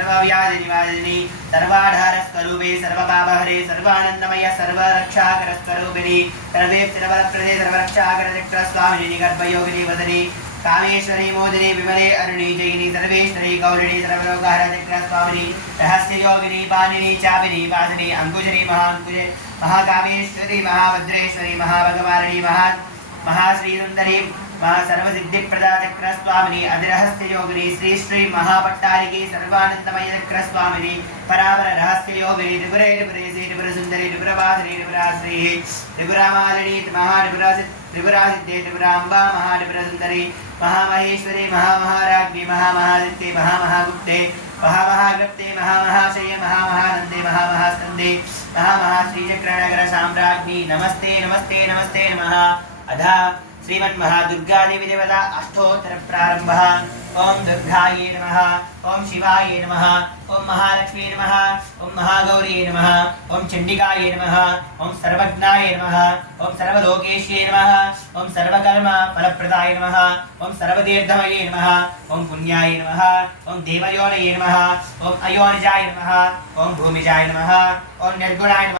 सर्वव्याधिनिवारिणि सर्वाधारस्वरूपे सर्वपापहरे सर्वानन्दमय सर्वरक्षाकरस्वरूपिणि सर्वेप्तिरबलप्रदे सर्वरक्षाकरचक्रस्वामिनि गर्भयोगिनि वदनि कामेश्वरी मोदिनी विमले अरुणी जयिनी सर्वेश्वरी गौरिणी सर्वलोकहरचक्रस्वामिनि रहस्ययोगिनी पाणिनी चापिनी वासिनी अंकुशरी महांकुशे महाकामेश्वरी महाभद्रेश्वरी महाभगवारिणी महाश्रीसुंदरी सर्वसिद्धिप्रदा चक्रस्वामिनी अधिरहस्ययोगिनी श्री श्री महापट्टारिकी सर्वानंदमय चक्रस्वामिनी परावर रहस्ययोगिनी त्रिपुरे त्रिपुरे श्री त्रिपुरसुंदरी त्रिपुरवासिनी त्रिपुराश्री त्रिपुरामालिनी त्रिपुरासिद्धे त्रिपुराम्बा महात्रिपुरसुंदरी महामहेश्वरी महामहाराज्ञी महामहादित्ये महामहागुप्ते महामहागुप्ते महामहाशय महामहानंदे महामहास्कंदे महामहाश्रीचक्रनगर साम्राज्ञी नमस्ते नमस्ते नमस्ते नमः अधा श्रीमन्महादुर्गा देवी देवता अष्टोत्तर प्रारंभः ओम दुर्गायै नमः ओम शिवायै नमः ओम महालक्ष्मी नमः ओम महागौरी नमः ओम चंडिकायै नमः ओम सर्वज्ञायै नमः ओम सर्वलोकेश्यै नमः ओम सर्वकर्म फलप्रदाय नमः ओम सर्वतीर्थमये नमः ओम पुण्याय नमः ओम देवयोनये नमः ओम अयोनिजाय नमः ओम भूमिजाय नमः ओम निर्गुणाय नमः।